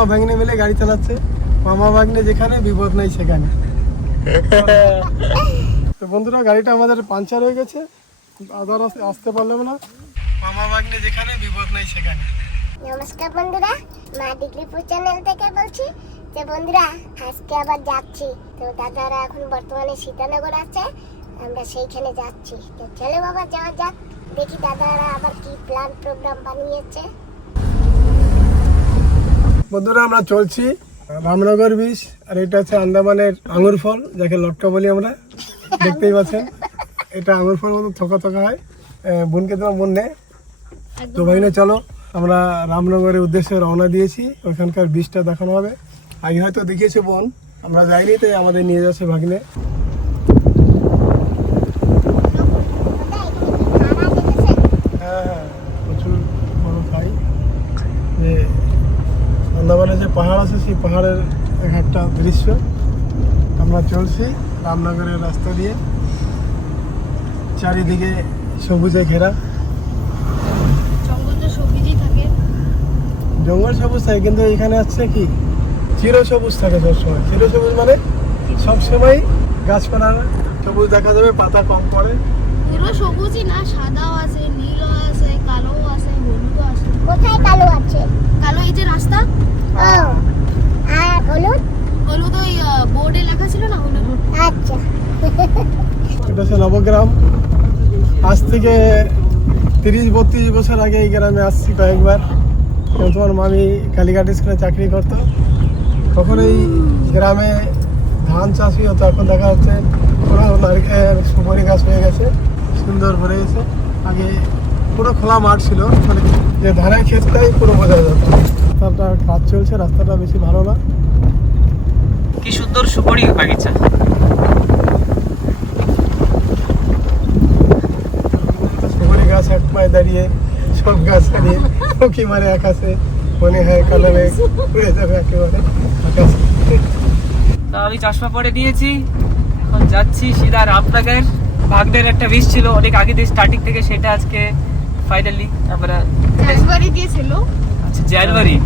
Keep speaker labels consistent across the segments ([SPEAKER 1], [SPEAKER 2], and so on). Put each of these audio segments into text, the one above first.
[SPEAKER 1] মামা ভাগ্নে মিলে গাড়ি চালাচ্ছে। মামা ভাগ্নে যেখানে, বিপদ নাই সেখানে। তো বন্ধুরা, গাড়িটা আমাদের পাঞ্চার হয়ে গেছে। আদার আসতে পারলাম না। মামা ভাগ্নে যেখানে, বিপদ নাই সেখানে।
[SPEAKER 2] নমস্কার বন্ধুরা, মা ডিগ্রিপুর চ্যানেল থেকে বলছি যে বন্ধুরা, আজকে আবার যাচ্ছি। তো দাদারা এখন বর্তমানে সীতানগর আছে, আমরা সেইখানে যাচ্ছি। তো চলো বাবা, যাওয়া যাক। দেখি দাদারা আবার কি প্ল্যান প্রোগ্রাম বানিয়েছে।
[SPEAKER 1] বন্ধুরা আমরা চলছি রামনগর বিচ আর এটা হচ্ছে আন্দামানের আঙুর ফল যাকে লটকা বলি আমরা দেখতেই পাচ্ছেন। এটা আঙুর ফল মতো থকা থকা হয়। বোনকে তোমার বোন নেয় তো ভাইনে চলো আমরা রামনগরের উদ্দেশ্যে রওনা দিয়েছি। ওইখানকার বীজটা দেখানো হবে। আগে হয়তো দেখিয়েছে বোন আমরা যাইনি তাই আমাদের নিয়ে যাচ্ছে ভাগ্নে হ্যাঁ হ্যাঁ প্রচুর বড় খাই যে আন্দামানে যে পাহাড় আছে সেই পাহাড়ের এক একটা দৃশ্য আমরা চলছি রামনগরের রাস্তা দিয়ে। চারিদিকে সবুজে ঘেরা।
[SPEAKER 3] জঙ্গল
[SPEAKER 1] সবুজ থাকে কিন্তু এখানে আছে কি? চির সবুজ থাকে সবসময়। চির সবুজ মানে সবসময় গাছপালা সবুজ দেখা যাবে পাতা কম পড়ে।
[SPEAKER 3] পুরো সবুজই না সাদাও আছে কালোও আছে হলুদও আছে
[SPEAKER 2] কোথায় কালো আছে
[SPEAKER 3] কালো এই যে রাস্তা
[SPEAKER 2] ও আর হলুদ
[SPEAKER 3] হলুদ ওই বোর্ডে লেখা ছিল না হলুদ
[SPEAKER 2] আচ্ছা
[SPEAKER 1] নবগ্রাম আজ থেকে তিরিশ, বত্রিশ বছর আগে এই গ্রামে আসছি কয়েকবার। তোমার মামি কালীঘাট স্কুলে চাকরি করতো। তখন এই গ্রামে ধান চাষই হতো এখন দেখা যাচ্ছে পুরো নারকেল সুপারি গাছ হয়ে গেছে, সুন্দর ভরে গেছে। আগে পুরো খোলা মাঠ ছিল মানে যে ধানের ক্ষেতটাই পুরো বোঝা যেত রাস্তাটা কাজ চলছে, রাস্তাটা বেশি ভালো না।
[SPEAKER 4] কি সুন্দর সুপারি বাগিচা।
[SPEAKER 1] এক পায়ে দাঁড়িয়ে সব গাছ দাঁড়িয়ে উঁকি মারে আকাশে। মনে হয় কালো মেঘ উড়ে যাবে একেবারে আকাশে।
[SPEAKER 4] তা আমি চশমা পরে দিয়েছি এখন যাচ্ছি সিধা রামনগর। ভাগনের একটা বিষ ছিল অনেক আগে দিয়ে স্টার্টিং থেকে সেটা আজকে ফাইনালি আমরা
[SPEAKER 3] জানুয়ারি দিয়েছিল।
[SPEAKER 4] আচ্ছা জানুয়ারি।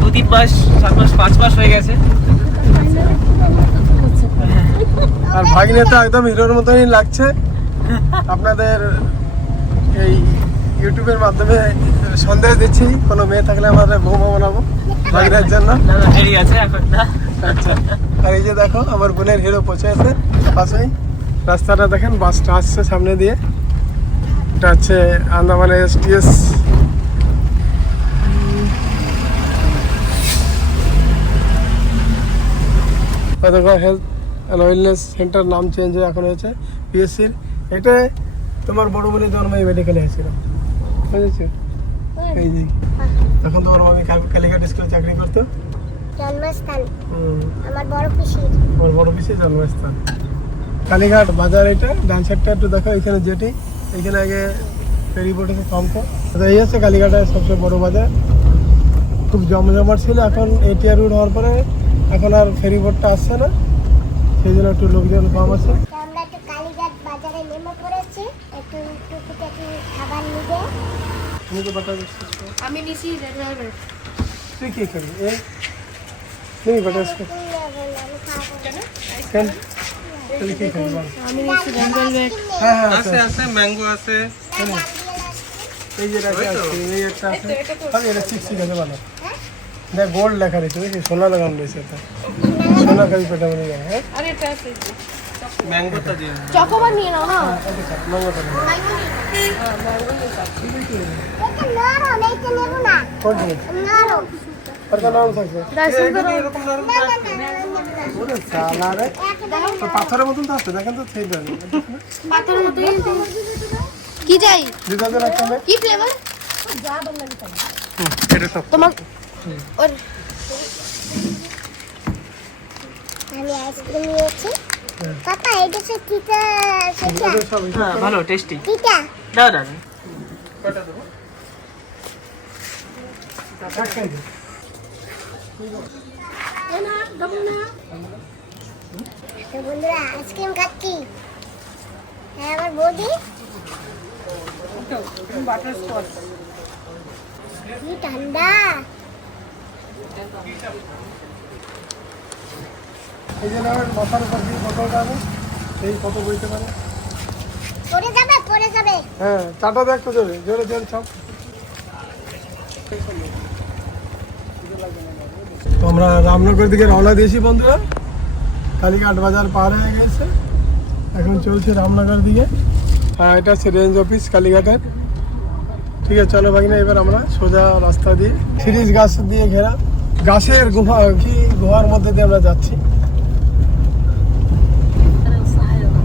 [SPEAKER 4] দু তিন মাস চার মাস পাঁচ মাস হয়ে গেছে।
[SPEAKER 1] আর ভাগিনে তো একদম হিরোর মতনই লাগছে। আপনাদের এই ইউটিউবের মাধ্যমে সন্দেশ দিচ্ছি, কোনো মেয়ে থাকলে আমাদের বৌমা বানাবো ভাগিনের জন্য। আচ্ছা। আর এই যে দেখো, আমার বোনের হিরো পৌঁছে আছে, পাশেই। রাস্তাটা দেখেন বাসটা আসছে সামনে দিয়ে। এটা হচ্ছে আন্দামানের STS health and wellness centre নাম চেঞ্জ হয়ে এখন হয়েছে পিএসসির এটা তোমার বড় বোনের জন্ম এই মেডিকেলে হয়েছিল? বুঝেছ? এই যে তখন তোমার মামি কাল- কালীঘাট স্কুলে চাকরি করতো?
[SPEAKER 2] জন্মস্থান। আমার বড়
[SPEAKER 1] আমার বড় জন্মস্থান। কালীঘাট বাজার এটা ডান সাইডটা একটু দেখো এখানে জেটি এখানে আগে ফেরি বোট এসে থামতো তো এই হচ্ছে কালীঘাটের সবচেয়ে বড় বাজার। খুব জমজমাট ছিল এখন এটিআর রোড হওয়ার পরে এখন আর ফেরি বোটটা আসছে না। সেই জন্য একটু লোকজন কম আছে
[SPEAKER 2] তো আমরা একটু কালীঘাট বাজারে নেমে পড়েছি একটু টুকিটাকি খাবার নিবে
[SPEAKER 1] তুমি তো বাটা
[SPEAKER 3] আমি নিছি রেড ভেলভেট
[SPEAKER 1] তুই কি করি এ তুমি বাটা
[SPEAKER 2] তুই নেব না, আমি খাব না।
[SPEAKER 1] কেন তুই কি করি বল
[SPEAKER 3] আমি নিছি রেড ভেলভেট
[SPEAKER 1] হ্যাঁ হ্যাঁ আছে
[SPEAKER 5] আছে ম্যাঙ্গো আছে
[SPEAKER 1] এই যে রাখা আছে এই একটা আছে আরে এটা ঠিক ঠিক আছে ভালো দেখ গোল্ড লেখা রয়েছে দেখি সোনা লাগানো রয়েছে এটা সোনা কাবি পেটা মনে যায় হ্যাঁ
[SPEAKER 3] আরে এটা আছে
[SPEAKER 5] ম্যাঙ্গোটা
[SPEAKER 3] চকোবার নিয়ে নাও না
[SPEAKER 2] একেবারে
[SPEAKER 1] তো পাথরের মতন তো আছে দেখেন তো সেই দেন।
[SPEAKER 3] পাথর মতো কি চাই? কি ফ্লেভার
[SPEAKER 5] এটা সব।
[SPEAKER 3] তোমার ওর
[SPEAKER 2] আমি আইসক্রিম নিয়েছি। পাপা এটা সে তিতা সেটা।
[SPEAKER 4] হ্যাঁ ভালো টেস্টি
[SPEAKER 2] তিতা।
[SPEAKER 4] না না না।
[SPEAKER 1] এক খাই দে।
[SPEAKER 2] তো বন্ধুরা আইসক্রিম খাচ্ছি। হ্যাঁ আমার বৌদি। ঠান্ডা।
[SPEAKER 1] এই যে আমার মাথার উপর দিয়ে বোতলটা আমি সেই কত বইতে পারে।
[SPEAKER 2] পড়ে যাবে পড়ে যাবে।
[SPEAKER 1] হ্যাঁ চাটা দেখ তো জোরে জোরে জোরে চাপ তো আমরা রামনগর দিকে রওনা দিয়েছি বন্ধুরা। কালীঘাট বাজার পার হয়ে গেছে। এখন চলছে রামনগর দিকে। হ্যাঁ এটা হচ্ছে রেঞ্জ অফিস কালীঘাটের। ঠিক আছে চলো ভাগিনা এবার আমরা সোজা রাস্তা দিয়ে সিরিজ গাছ দিয়ে ঘেরা। গাছের গুহা কি গুহার মধ্যে দিয়ে আমরা যাচ্ছি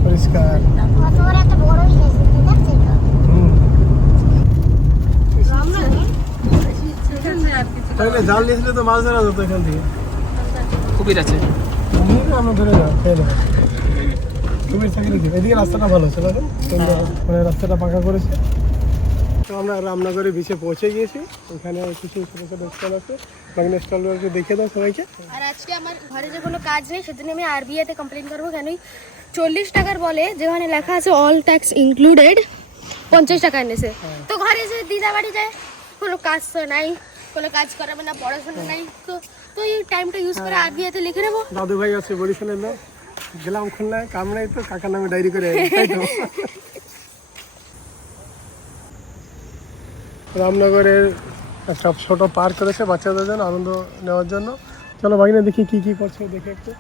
[SPEAKER 1] পরিষ্কার
[SPEAKER 2] কত বড় একটা বড় হয়েছে দেখছেন তো
[SPEAKER 1] হুম। তাহলে জাল নিয়েছিলে তো মাছ ধরা যেত এখান থেকে।
[SPEAKER 4] কুমির আছে।
[SPEAKER 1] নে, আমরা ধরে যাও খেয়ে নেব তুমি থাকলে কি এদিকে রাস্তাটা ভালো আছে দেখো মানে রাস্তাটা পাকা করেছে। তো আমরা রামনগরে বিচে পৌঁছে গিয়েছি। ওখানে কিছু ছোটো ছোটো স্টল আছে। বাকি স্টলগুলোকে দেখিয়ে দাও সবাইকে।
[SPEAKER 3] আর আজকে আমার ঘরে যে কোনো কাজ নেই সেদিন আমি আরবিআইতে কমপ্লেন করব কেনই চল্লিশ টাকার বলে যেখানে লেখা আছে অল ট্যাক্স ইনক্লুডেড পঞ্চাশ টাকা এনেছে। তো ঘরে যে দিদা বাড়ি যায় কোনো কাজ তো নাই। কোনো কাজ করাবে না পড়াশোনা নাই তো তো এই টাইমটা ইউজ করে আরবিআইতে লিখে নেব।
[SPEAKER 1] দাদু ভাই আছে বরিশালের লোক গেলাম খুলনায় কাম নাই তো কাকার নামে ডায়েরি করে তাই তো। রামনগরের একটা ছোট পার্ক করেছে বাচ্চাদের জন্য আনন্দ নেওয়ার জন্য। চলো বাগিনা দেখি কি কি করছে দেখে একটু।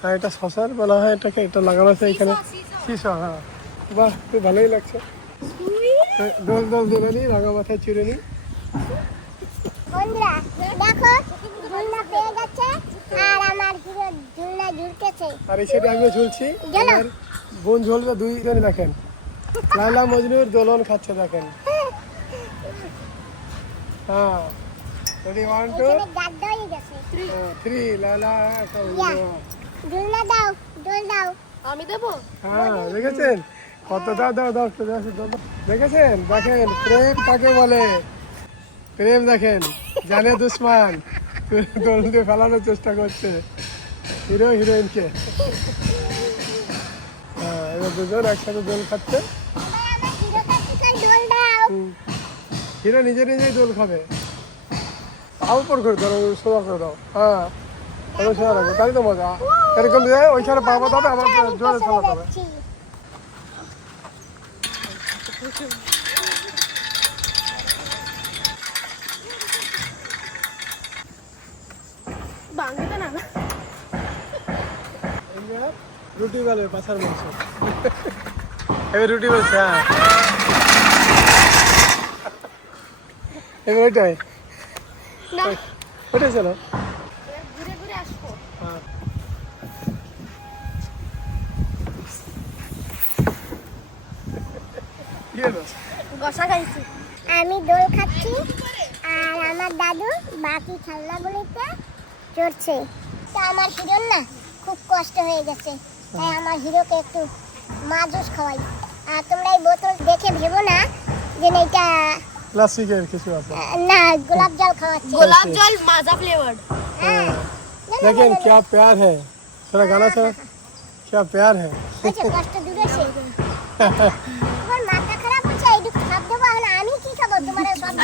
[SPEAKER 1] হ্যাঁ এটা শশার বলা হয় এটাকে এটা লাগানো আছে এখানে। শিশা হ্যাঁ। বাহ খুব ভালোই লাগছে। হ্যাঁ, দোল দোল দোলে নি রাঙা মাথায় চিড়ে নি।
[SPEAKER 2] বন্ধুরা দেখো ঝুলনা পেয়ে গেছে আর আমার ঝুলনা ঝুলতেছে।
[SPEAKER 1] আর এই সাইডে আমিও ঝুলছি আর বোন ঝুলবে দুই দেখেন। লালা মজনুর দোলন খাচ্ছে দেখেন। হ্যাঁ রেডি ওয়ান টু
[SPEAKER 2] এখানে গাড্ডা হয়ে গেছে।
[SPEAKER 1] থ্রি লালা
[SPEAKER 2] ঝুলনা দাও দোল দাও।
[SPEAKER 3] আমি দেবো?
[SPEAKER 1] হ্যাঁ দেখেছেন? কত? দাও দাও দাও। দেখেছেন? দেখেন, প্রেম কাকে বলে? প্রেম দেখেন, জানে দুশ্মান। দোল দিয়ে ফেলানোর চেষ্টা করছে। হিরো, হিরোইনকে। হ্যাঁ এবার দুজন একসাথে দোল খাচ্ছে।
[SPEAKER 2] হিরো
[SPEAKER 1] নিজে নিজেই দোল খাবে। তাও করে ধরো সোজা করে দাও। হ্যাঁ সোজা রাখবে তাই তো মজা। এরকম ওইখানে পাবো তবে আমার জোরে চালাতে হবে।
[SPEAKER 3] বাংলাটা না
[SPEAKER 1] রুটি বেলে পাশার মাংস। এবার রুটি বেলছে হ্যাঁ। এবার ওইটাই। ওইটাই চলো।
[SPEAKER 2] আমি দোল খাচ্ছি আর আমার দাদু বাকি খেলনাগুলিতে চড়ছে তা আমার হিরোর না খুব কষ্ট হয়ে গেছে তাই আমার হিরোকে একটু মা জুস খাওয়াই আর তোমরা এই বোতল দেখে ভেবো না যে না এটা
[SPEAKER 1] প্লাস্টিকের কিছু আছে
[SPEAKER 2] আহ, না গোলাপ জল খাওয়াচ্ছে
[SPEAKER 3] গোলাপ জল মাজা ফ্লেভার্ড
[SPEAKER 2] হ্যাঁ না, না, না,
[SPEAKER 1] लेकिन
[SPEAKER 2] না,
[SPEAKER 1] क्या प्यार है थोड़ा गाना सुना क्या प्यार है
[SPEAKER 2] আচ্ছা কষ্ট দূরে সে তোমার সব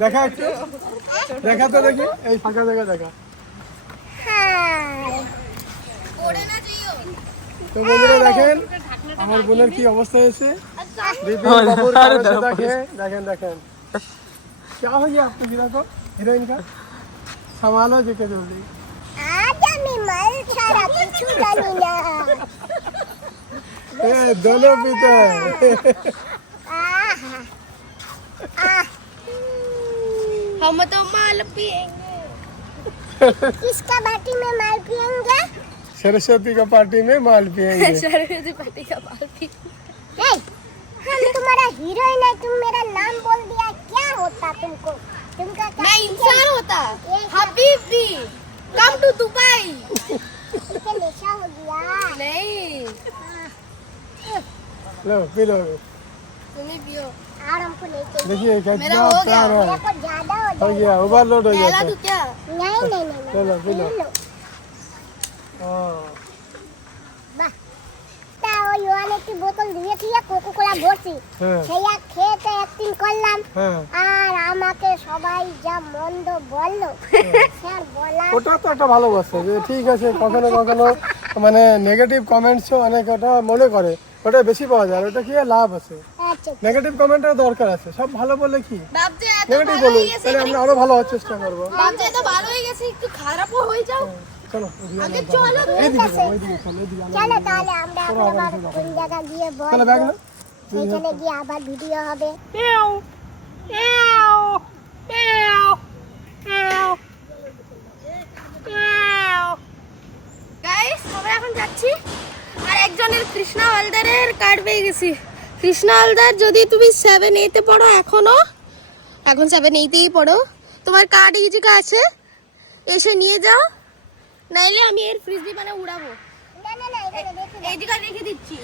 [SPEAKER 1] দেখা একটু দেখা তো দেখি এই ফাঁকা জায়গা দেখা
[SPEAKER 2] হাই
[SPEAKER 3] পড়ে না যেও
[SPEAKER 1] তো বন্ধুরা দেখেন আমার বোনের কি অবস্থা হয়েছে বিপিন বাবুর
[SPEAKER 4] আরে
[SPEAKER 1] কাগজে
[SPEAKER 4] দাঁড়াও,
[SPEAKER 1] দেখে দেখেন দেখেন क्या हो गया आपको हीरा को हीरोइन का संभालो जी के जल्दी
[SPEAKER 2] আজ আমি মাল ছাড়া কিছু জানি না
[SPEAKER 1] ए दोनों पीते
[SPEAKER 3] हम तो माल पिएँगे
[SPEAKER 2] किसका बाटी में माल पियेंगे?
[SPEAKER 1] सरस्वती का पार्टी में माल पियेंगे।
[SPEAKER 3] सरस्वती पार्टी का बाल पी
[SPEAKER 2] ए, हम तुम्हारा हीरोइन है तुम मेरा नाम बोल दिया क्या होता तुमको? तुमका क्या
[SPEAKER 3] मैं इंसान होता हबीबी कम टू दुबई
[SPEAKER 2] इसे नशा हो गया।
[SPEAKER 3] नहीं।
[SPEAKER 1] लो पी लो
[SPEAKER 3] तुम्हें पियो।
[SPEAKER 2] और हमको नहीं चाहिए
[SPEAKER 1] देखिए
[SPEAKER 3] मेरा
[SPEAKER 1] कितना
[SPEAKER 3] हो गया।
[SPEAKER 1] प्यार
[SPEAKER 2] मेरे
[SPEAKER 1] है
[SPEAKER 2] को ज्यादा हो
[SPEAKER 1] हो
[SPEAKER 2] जाएगा
[SPEAKER 1] गया ओवरलोड हो
[SPEAKER 3] नहला
[SPEAKER 1] जाता
[SPEAKER 3] तू
[SPEAKER 1] है
[SPEAKER 3] क्या
[SPEAKER 2] नहीं नहीं नहीं
[SPEAKER 1] ले लो, पी लो।
[SPEAKER 2] पी लो
[SPEAKER 1] हाँ।
[SPEAKER 2] বাহ তা ওই ওয়ান একটি বোতল দিয়েছি কোকো কোলা ভরছি
[SPEAKER 1] হ্যাঁ
[SPEAKER 2] সেইয়া খেতে একদিন করলাম
[SPEAKER 1] হ্যাঁ
[SPEAKER 2] আর আমাকে সবাই যা মন্দ বললো স্যার বলা
[SPEAKER 1] ওটা তো একটা ভালোবাসা যে ঠিক আছে কখনো কখনো মানে নেগেটিভ কমেন্টসও অনেক ওটা মনে করে ওটা বেশি পাওয়া যায় আর ওটা কি লাভ আছে
[SPEAKER 2] আচ্ছা
[SPEAKER 1] নেগেটিভ কমেন্টের দরকার আছে। সব ভালো বললে কি? নেগেটিভ বলুন তাহলে আমরা আরও ভালো হওয়ার চেষ্টা করব।
[SPEAKER 3] ভালো হয়ে গেছে একটু খারাপও হয়ে যাও।
[SPEAKER 1] চলো
[SPEAKER 2] তাহলে আমরা কোন জায়গা গিয়ে আবার ভিডিও হবে।
[SPEAKER 3] আমরা এখন যাচ্ছি। আর একজনের কৃষ্ণা হালদারের কার্ড পেয়ে গেছি। কৃষ্ণা হালদার যদি তুমি সেভেন এইতে পড়ো এখনও এখন সেভেন এইতেই পড়ো। তোমার কার্ড এই জায়গা আছে এসে নিয়ে যাও। নাইলে আমি এর ফ্রিজ ফ্রিজবি মানে উড়াবো।
[SPEAKER 2] না না না এখানে দেখি
[SPEAKER 3] এই জায়গা রেখে দিচ্ছি।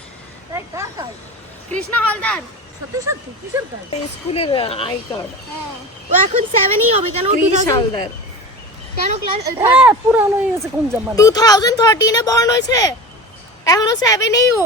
[SPEAKER 3] কৃষ্ণা হালদার সত্যি সত্যি কিসের কার্ড
[SPEAKER 6] স্কুলের আই কার্ড
[SPEAKER 2] হ্যাঁ।
[SPEAKER 3] ও এখন সেভেনই হবে কেন
[SPEAKER 6] হালদার।
[SPEAKER 3] কেন ক্লাস
[SPEAKER 6] হ্যাঁ পুরানো হয়ে গেছে কোন জামানা?
[SPEAKER 3] টু থাউজেন্ড থার্টিনে বর্ণ হয়েছে। এখনও সেভেনেই ও।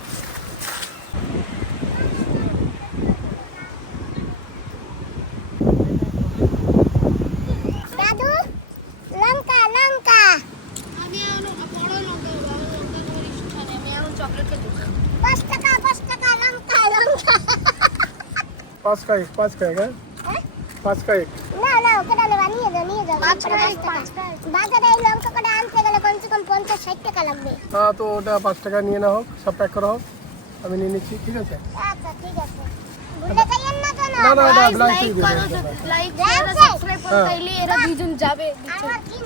[SPEAKER 2] নিয়ে ষাট টাকা লাগবে।
[SPEAKER 1] ওটা পাঁচ টাকা নিয়ে না হোক সব প্যাক করা। হোক আমি নিয়ে নিচ্ছি ঠিক আছে?
[SPEAKER 2] না
[SPEAKER 1] না।
[SPEAKER 2] লাইক
[SPEAKER 3] লাইক শেয়ার
[SPEAKER 1] সাবস্ক্রাইব
[SPEAKER 3] করতে এরা দুজন যাবে
[SPEAKER 2] আমার কি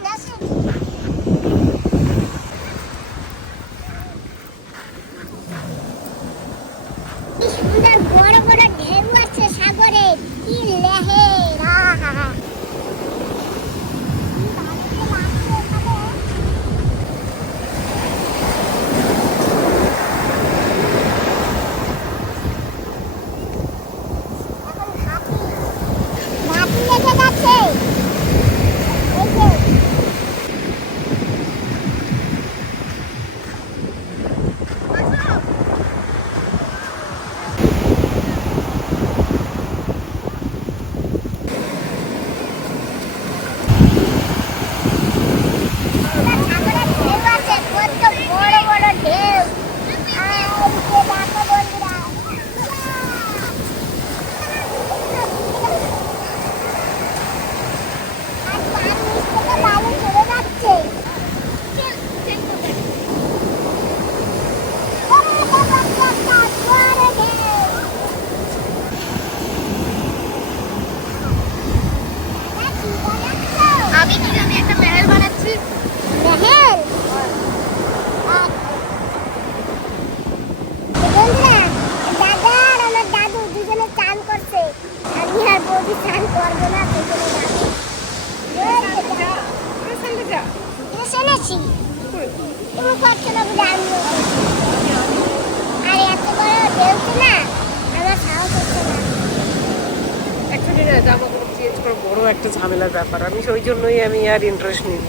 [SPEAKER 3] আমি
[SPEAKER 2] আর
[SPEAKER 6] ইন্টারেস্ট নিই।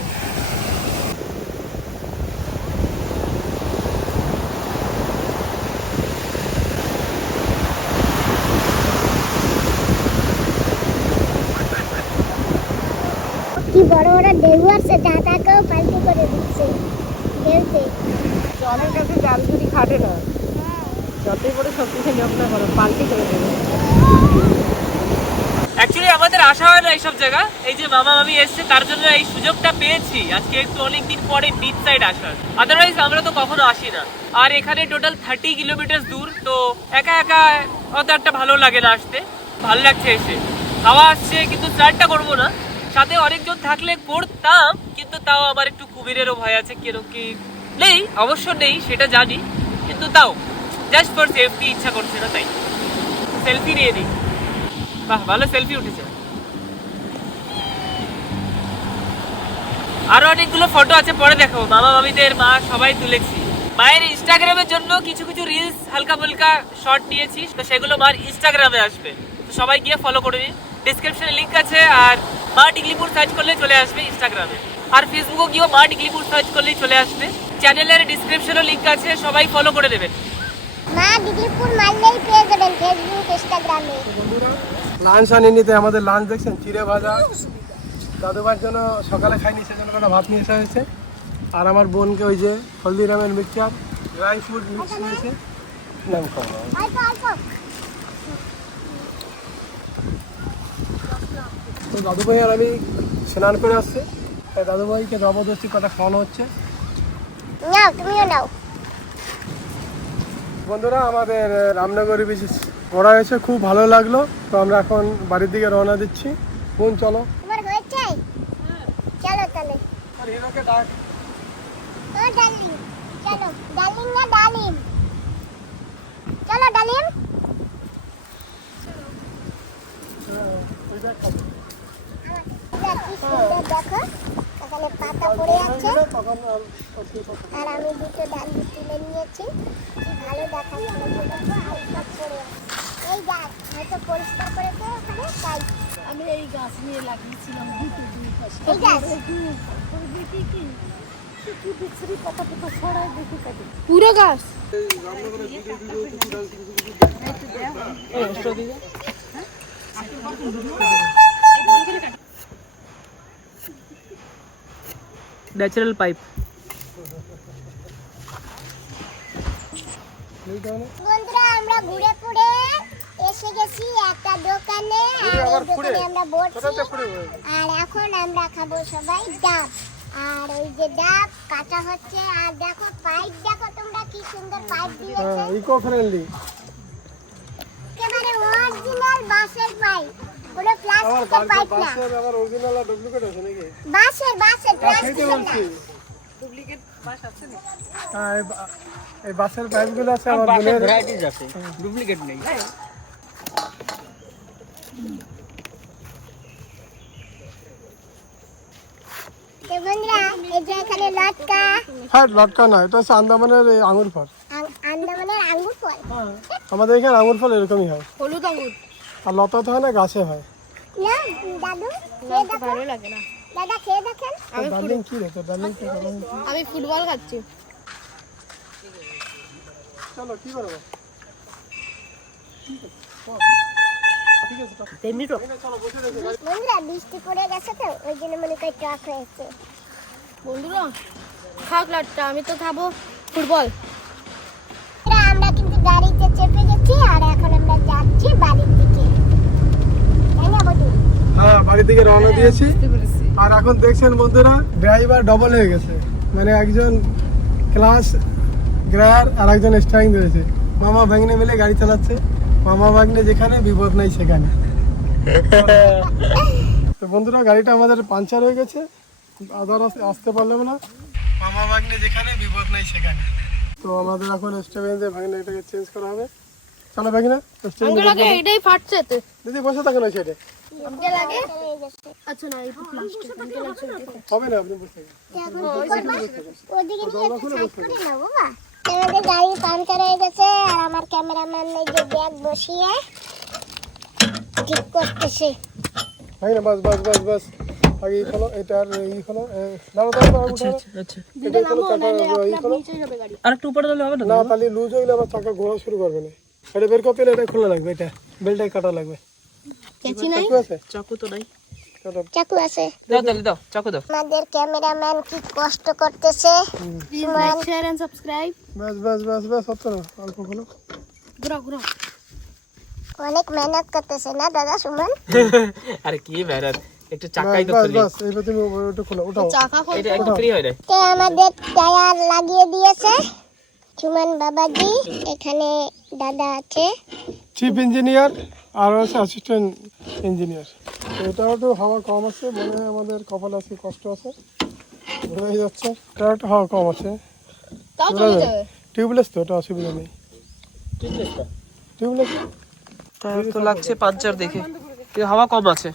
[SPEAKER 2] কি বড় বড় ঢেউ আছে দাদাকেও পাল্টি করে দিচ্ছে। ঢেউতে
[SPEAKER 6] জলের কাছে জাল যদি খাটে না যতই বড় শক্তিশালী হোক না করো পাল্টি করে দেবে।
[SPEAKER 4] অ্যাকচুয়ালি আমাদের আসা হয় না এইসব জায়গা। এই যে মামা মামি এসছে, তার জন্য এই সুযোগটা পেয়েছি। আজকে একটু অনেকদিন পরে বিচ সাইড আসার। আদারওয়াইজ আমরা তো কখনো আসি না। আর এখানে টোটাল থার্টি কিলোমিটার দূর, তো একা একা অত একটা ভালো লাগে না আসতে। ভালো লাগছে এসে। খাওয়া আসছে, কিন্তু স্টার্টটা করব না। সাথে অনেকজন থাকলে করতাম, কিন্তু তাও আমার একটু কুমিরেরও ভয় আছে কেন কি নেই, অবশ্য নেই, সেটা জানি। কিন্তু তাও জাস্ট ফর সেফটি ইচ্ছা করছে না, তাই। সেলফি নিয়ে নিই। বাহ, ভালো সেলফি উঠেছে। আরও অনেকগুলো ফটো আছে, পরে দেখো মামা মামিদের মা সবাই তুলেছি। মায়ের ইনস্টাগ্রামের জন্য কিছু কিছু রিলস হালকা ফুলকা শর্ট নিয়েছি, তো সেগুলো মার ইনস্টাগ্রামে আসবে। তো সবাই গিয়ে ফলো করে নিন। ডিসক্রিপশনে লিংক আছে, আর মা টিকলিপুর সার্চ করলে চলে আসবে ইনস্টাগ্রামে আর ফেসবুকও গিয়েও মা টিকলিপুর সার্চ করলেই চলে আসবে। চ্যানেলের ডিসক্রিপশনেও লিংক আছে, সবাই ফলো করে দেবেন।
[SPEAKER 2] মা ডিগ্রিপুর মারলেই পেয়ে যাবেন ফেসবুক ইনস্টাগ্রামে
[SPEAKER 1] লাঞ্চ আনিয়ে নিতে আমাদের লাঞ্চ দেখছেন চিড়ে ভাজা। দাদুবার জন্য সকালে খাইনি সেজন্য কটা ভাত নিয়ে আসা হয়েছে। আর আমার বোনকে ওই যে হলদিরামের মিক্সচার ড্রাই ফ্রুট মিক্স নিয়েছে নাম খাওয়া তো দাদুভাই আর আমি স্নান করে আসছে। তাই দাদুভাইকে জবরদস্তি কথা খাওয়ানো হচ্ছে। বন্ধুরা আমাদের রামনগরে বিশেষ ঘোরা হয়েছে খুব ভালো লাগল। তো আমরা এখন বাড়ির দিকে রওনা দিচ্ছি। বোন চলো।
[SPEAKER 2] তাহলে।
[SPEAKER 1] আর হিরোকে ডাক।
[SPEAKER 2] ও ডার্লিং চলো। ডার্লিং না ডালিম? চলো ডালিম। এটা সুন্দর দেখো। এখানে পাতা পড়ে আছে।
[SPEAKER 1] তখন আর
[SPEAKER 2] আর আমি দুটো ডালি তুলে নিয়েছি। ভালো দেখাচ্ছে। দেখো পড়ে আছে। এই গাছ হয়তো পরিষ্কার করেছে ওখানে তাই
[SPEAKER 3] আমি এই গাছ নিয়ে লাগিয়েছিলাম দুটো দুই পাশে
[SPEAKER 2] এই গাছ
[SPEAKER 3] দেখি কি কি বিচ্ছিরি পাতা পাতা ছড়ায় দেখি কাটি পুরো গাছ
[SPEAKER 4] ন্যাচারাল পাইপ
[SPEAKER 1] এই কারণে
[SPEAKER 2] বন্ধুরা, আমরা ঘুরে পুড়ে এসে গেছি একটা দোকানে আর এই
[SPEAKER 1] আবার ঘুরে?
[SPEAKER 2] দোকানে আমরা
[SPEAKER 1] বলব?
[SPEAKER 2] আর এখন আমরা খাব সবাই ডাব। আর ওই যে ডাব কাটা হচ্ছে আর দেখো পাইপ দেখো তোমরা কি সুন্দর পাইপ দিয়েছে।
[SPEAKER 1] হ্যাঁ ইকো ফ্রেন্ডলি
[SPEAKER 2] একেবারে অরিজিনাল বাঁশের পাইপ।
[SPEAKER 1] আমার
[SPEAKER 2] প্লাস্টিকের পাইপ না।
[SPEAKER 1] বাসের আবার অরিজিনাল আর ডুপ্লিকেট আছে নাকি?
[SPEAKER 2] বাঁশের বাঁশের
[SPEAKER 1] হ্যাঁ, সেইটাই
[SPEAKER 2] প্লাস্টিকের না।
[SPEAKER 1] বলছি। হ্যাঁ এই বা- এই বাসের পাইপগুলো আছে আমার বোনের
[SPEAKER 4] ভ্যারাইটিস আছে। ডুপ্লিকেট নেই
[SPEAKER 2] তো বন্ধুরা এই যে এখানে লটকা
[SPEAKER 1] হ্যাঁ লটকা না এটা হচ্ছে আন্দামানের আঙুর ফল।
[SPEAKER 2] আন্দামানের আঙ্গুর ফল?
[SPEAKER 1] আমাদের এখানে আঙুর ফল এরকমই হয়।
[SPEAKER 3] হলুদ আঙুর।
[SPEAKER 1] আর লতা তো হয় না গাছে হয়।
[SPEAKER 2] না দাদু
[SPEAKER 3] ভালো লাগে না।
[SPEAKER 2] দাদা খেয়ে দেখেন।
[SPEAKER 1] ডার্লিং কি রে ডার্লিং
[SPEAKER 3] আমি ফুটবল খাচ্ছি।
[SPEAKER 1] চলো কি করব।
[SPEAKER 3] তেমনি তো
[SPEAKER 1] চলো বসে দেখো
[SPEAKER 2] বন্ধুরা বৃষ্টি পড়ে গেছে তো ওই জন্য মনে করি টক হয়েছে।
[SPEAKER 3] বন্ধুরা খাক লাটটা আমি তো খাব ফুটবল।
[SPEAKER 2] আমরা কিন্তু গাড়িতে চেপে গেছি আর এখন আমরা যাচ্ছি বাড়ির দিকে। তাই না
[SPEAKER 1] হ্যাঁ বাড়ি থেকে রওনা দিয়েছি। আর এখন দেখছেন বন্ধুরা ড্রাইভার ডবল হয়ে গেছে। মানে একজন ক্লাস গ্রার আর একজন স্টারিং ধরেছে। মামা ভাগ্নে মিলে গাড়ি চালাচ্ছে। মামা ভাগ্নে যেখানে বিপদ নাই সেখানে। তো বন্ধুরা গাড়িটা আমাদের পাঞ্চার হয়ে গেছে। আদার আসতে পারলাম না। মামা ভাগ্নে যেখানে বিপদ নাই সেখানে। তো আমাদের এখন স্টেভেন্সে ভাগ্নে এটাকে চেঞ্জ করা হবে। চলো ভাগ্নে
[SPEAKER 3] লাগে এটাই ফাটছে এতে
[SPEAKER 1] দিদি বসে থাকেন ওই সাইডে
[SPEAKER 3] আচ্ছা না এই প্লাস্টিক
[SPEAKER 1] হবে না আপনি বসে থাকেন
[SPEAKER 2] তো? ওদিকে সাইড করে নাও বাবা। আমাদের গাড়ি হয়ে গেছে আর আমার ক্যামেরাম্যান এই যে ব্যাগ বসিয়ে ঠিক করতেছে।
[SPEAKER 1] না বাস বাস বাস বাস। আগে এ, দাঁড়াও দাঁড়াও দাঁড়াও
[SPEAKER 4] আচ্ছা
[SPEAKER 1] এটা খোলো চাকা
[SPEAKER 3] গাড়ি
[SPEAKER 4] আর একটু উপরে দিলে হবে না?
[SPEAKER 1] না তাহলে লুজ হয়ে গেলে আবার চাকা ঘোরা শুরু করবে না। এটা বের করতে এটা খোলা লাগবে এটা বেলটাই কাটা লাগবে।
[SPEAKER 3] কেচি নাই?
[SPEAKER 1] চাকু
[SPEAKER 4] তো নাই।
[SPEAKER 2] চাকু আছে।
[SPEAKER 4] দাও তাহলে দাও চাকু দাও।
[SPEAKER 2] আমাদের ক্যামেরাম্যান কি কষ্ট করতেছে।
[SPEAKER 3] লাইক শেয়ার এন্ড সাবস্ক্রাইব
[SPEAKER 1] বাস বাস বাস বাস না অল্প
[SPEAKER 3] ঘুরাও ঘুরাও।
[SPEAKER 2] অনেক মেহনত করতেছে না দাদা সুমন?
[SPEAKER 4] আরে কি মেহনত একটু চাকাই তো খুলি।
[SPEAKER 1] বাস এইবার তুমি ওটা খোলো ওটাও।
[SPEAKER 3] চাকা খোল।
[SPEAKER 4] এটা একটু ফ্রি হয়
[SPEAKER 2] তে আমাদের টায়ার লাগিয়ে দিয়েছে। সুমন বাবাজি এখানে দাদা আছে।
[SPEAKER 1] চিফ ইঞ্জিনিয়ার আর হচ্ছে অ্যাসিস্ট্যান্ট ইঞ্জিনিয়ার এটাও তো হাওয়া কম আছে মনে হয় আমাদের কপাল আছে কষ্ট আছে। বোঝাই যাচ্ছে এটা একটু হাওয়া কম আছে। টিউবলেস তো এটা অসুবিধা নেই। টিউবলেস
[SPEAKER 4] তো লাগছে পাঞ্চার দেখে। হাওয়া কম আছে।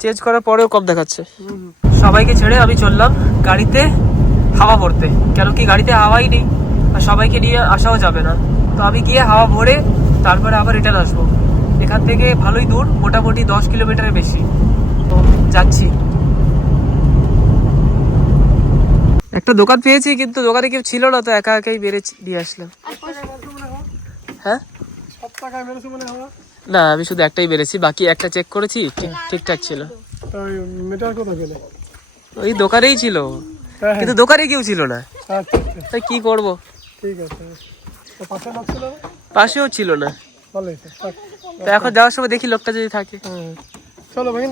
[SPEAKER 4] চেঞ্জ করার পরেও কম দেখাচ্ছে। সবাইকে ছেড়ে আমি চললাম গাড়িতে। হাওয়া ভরতে। কেন কি গাড়িতে হাওয়াই নেই? আর সবাইকে নিয়ে আসাও যাবে না। তো আমি গিয়ে হাওয়া ভরে তারপরে আবার রিটার্ন আসব। এখান থেকে ভালোই দূর মোটামুটি দশ কিলোমিটারের বেশি। তো যাচ্ছি। একটা দোকান পেয়েছি কিন্তু দোকানে কেউ ছিল না তো একা একাই বেড়ে নিয়ে আসলাম। হ্যাঁ? না আমি শুধু একটাই বেড়েছি বাকি একটা চেক করেছি ঠিকঠাক ছিল।
[SPEAKER 1] ওই
[SPEAKER 4] দোকানেই ছিল। কিন্তু দোকানে কেউ ছিল না।
[SPEAKER 1] আচ্ছা আচ্ছা।
[SPEAKER 4] তাই কি করব?
[SPEAKER 1] ঠিক আছে। তো ছিল? না
[SPEAKER 4] পাশেও ছিল না। তো এখন যাওয়ার সময় দেখি লোকটা যদি থাকে।
[SPEAKER 1] চলো ভাই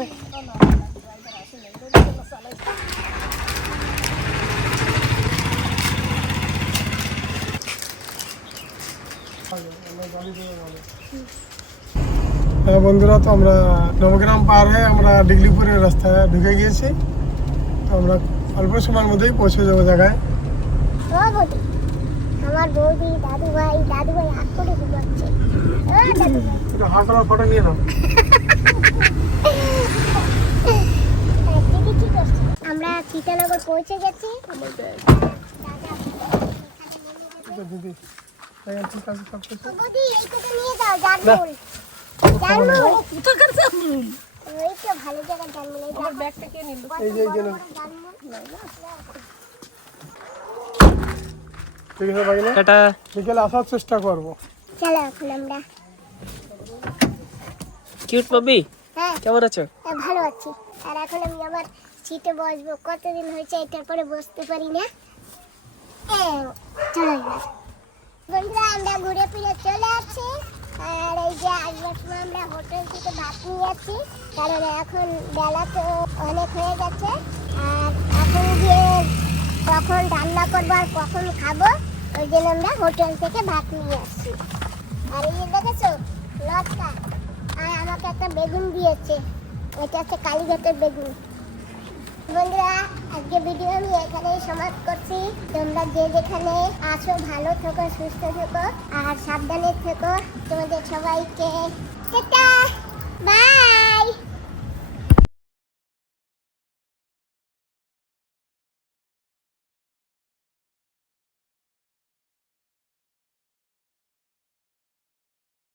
[SPEAKER 1] হ্যাঁ বন্ধুরা তো আমরা নবগ্রাম পার হয়ে আমরা ডিগলিপুরের রাস্তায় ঢুকে গিয়েছি। তো আমরা অল্প সময়ের মধ্যেই পৌঁছে যাব জায়গায়।
[SPEAKER 2] ও আমার বৌদি দাদু ভাই দাদু ভাই হাত করে ঘুমাচ্ছে।
[SPEAKER 1] ফটো নিয়ে নাও।
[SPEAKER 2] আমরা সীতানগর পৌঁছে গেছি।
[SPEAKER 1] দিদি।
[SPEAKER 2] নিয়ে যাও ভালো জায়গা আমার ব্যাগটা কে নিল?
[SPEAKER 1] এই যে এই যে ঠিক আছে ভাই না? বিকেলে আসার চেষ্টা করব।
[SPEAKER 2] চলো এখন আমরা।
[SPEAKER 4] কিউট
[SPEAKER 2] হ্যাঁ।
[SPEAKER 4] কেমন আছো?
[SPEAKER 2] হ্যাঁ, ভালো আছি। আর এখন আমি আমার সিটে বসবো। কতদিন হয়েছে এটার পরে বসতে পারি না? এই, চলো এবার। বন্ধুরা, আমরা ঘুরে ফিরে চলে আসছি। আর এই যে আসবার সময় আমরা হোটেল থেকে ভাত নিয়ে যাচ্ছি। কারণ এখন বেলা তো অনেক হয়ে গেছে। আর এখন গিয়ে কখন রান্না করব আর কখন খাব, ওই জন্য আমরা হোটেল থেকে ভাত নিয়ে আসছি আর এই যে দেখেছ লটকা আর আমাকে একটা বেগুন দিয়েছে। এটা হচ্ছে কালীঘাটের বেগুন। বন্ধুরা আজকে ভিডিও আমি এখানেই সমাপ্ত করছি। তোমরা যে যেখানে আসো ভালো থেকো, সুস্থ থেকো, আর সাবধানে থেকো। তোমাদের সবাইকে বাই!